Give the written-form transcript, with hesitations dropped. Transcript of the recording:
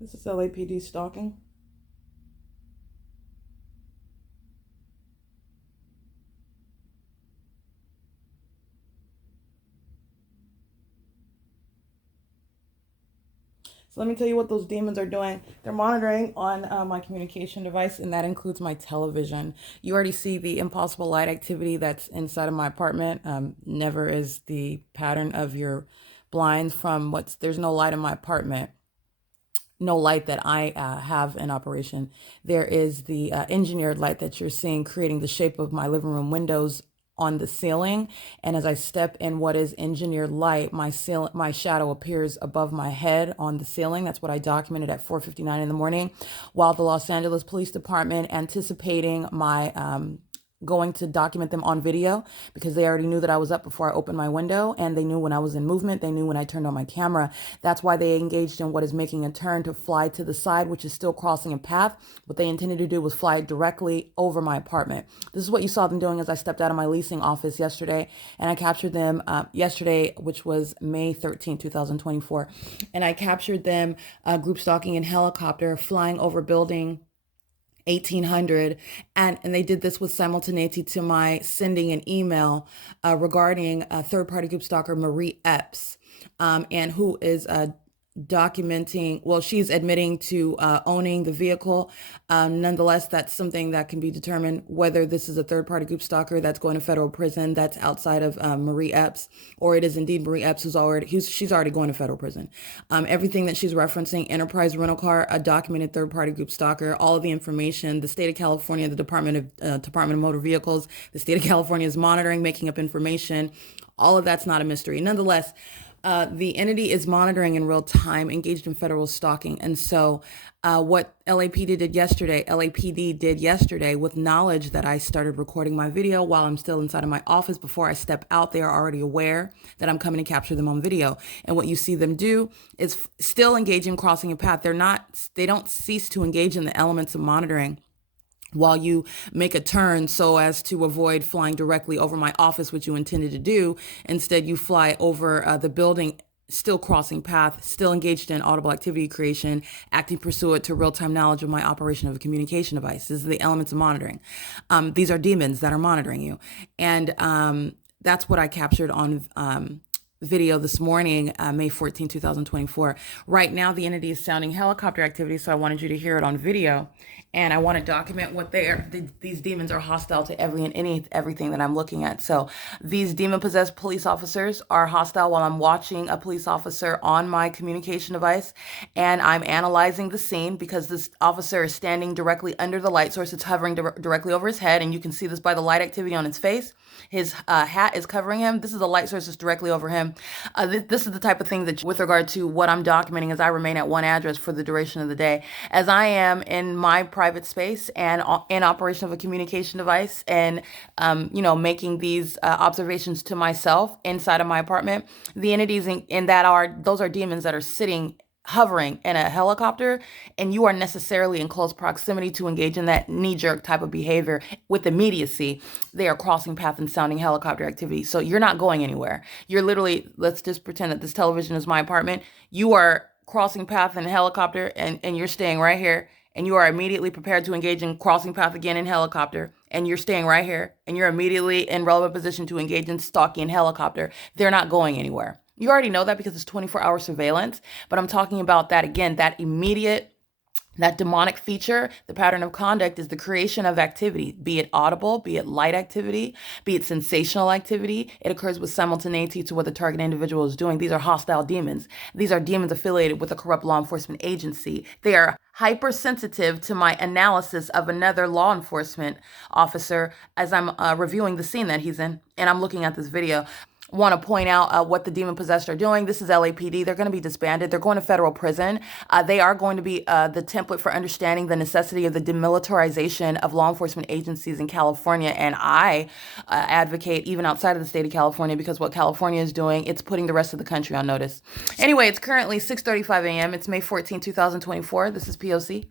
This is LAPD stalking. So let me tell you what those demons are doing. They're monitoring on my communication device, and that includes my television. You already see the impossible light activity that's inside of my apartment. Never is the pattern of your blinds from there's no light in my apartment. No light that I have in operation. There is the engineered light that you're seeing creating the shape of my living room windows on the ceiling. And as I step in what is engineered light, my shadow appears above my head on the ceiling. That's what I documented at 4:59 in the morning, while the Los Angeles Police Department, anticipating my going to document them on video, because they already knew that I was up before I opened my window, and they knew when I was in movement. They knew when I turned on my camera. That's why they engaged in what is making a turn to fly to the side, which is still crossing a path. What they intended to do was fly directly over my apartment. This is what you saw them doing as I stepped out of my leasing office yesterday, and I captured them yesterday, which was May 13th, 2024. And I captured them group stalking in helicopter, flying over building 1800, and they did this with simultaneity to my sending an email regarding a third-party group stalker, Marie Epps, and who is documenting, well, she's admitting to owning the vehicle. Nonetheless, that's something that can be determined whether this is a third-party group stalker that's going to federal prison that's outside of Marie Epps, or it is indeed Marie Epps she's already going to federal prison. Everything that she's referencing: Enterprise Rental Car, a documented third-party group stalker, all of the information, the state of California, the Department of Motor Vehicles, the state of California is monitoring, making up information. All of that's not a mystery. Nonetheless, the entity is monitoring in real time, engaged in federal stalking. And so what LAPD did yesterday, with knowledge that I started recording my video while I'm still inside of my office, before I step out, they are already aware that I'm coming to capture them on video. And what you see them do is still engage in crossing a path. They don't cease to engage in the elements of monitoring while you make a turn so as to avoid flying directly over my office, which you intended to do. Instead, you fly over the building, still crossing path, still engaged in audible activity creation, acting pursuant to real-time knowledge of my operation of a communication device. This is the elements of monitoring. These are demons that are monitoring you. And that's what I captured on video this morning, May 14, 2024. Right now, the entity is sounding helicopter activity, so I wanted you to hear it on video. And I want to document what they are. These demons are hostile to everything that I'm looking at. So these demon-possessed police officers are hostile while I'm watching a police officer on my communication device, and I'm analyzing the scene because this officer is standing directly under the light source. It's hovering directly over his head, and you can see this by the light activity on his face. His hat is covering him. This is the light source that's directly over him. This is the type of thing that, with regard to what I'm documenting, as I remain at one address for the duration of the day, as I am in my private space and in operation of a communication device, and making these observations to myself inside of my apartment. The entities in that those are demons that are hovering in a helicopter, and you are necessarily in close proximity to engage in that knee-jerk type of behavior with immediacy. They are crossing path and sounding helicopter activity. So you're not going anywhere. You're literally, let's just pretend that this television is my apartment. You are crossing path in a helicopter, and you're staying right here, and you are immediately prepared to engage in crossing path again in helicopter, and you're staying right here, and you're immediately in relevant position to engage in stalking in helicopter. They're not going anywhere. You already know that because it's 24-hour surveillance, but I'm talking about that again, that demonic feature. The pattern of conduct is the creation of activity, be it audible, be it light activity, be it sensational activity. It occurs with simultaneity to what the target individual is doing. These are hostile demons. These are demons affiliated with a corrupt law enforcement agency. They are hypersensitive to my analysis of another law enforcement officer as I'm reviewing the scene that he's in, and I'm looking at this video. Want to point out what the demon possessed are doing. This is LAPD. They're going to be disbanded. They're going to federal prison. They are going to be the template for understanding the necessity of the demilitarization of law enforcement agencies in California. And I advocate even outside of the state of California, because what California is doing, it's putting the rest of the country on notice. Anyway, it's currently 6:35 a.m. It's May 14, 2024. This is P.O.C.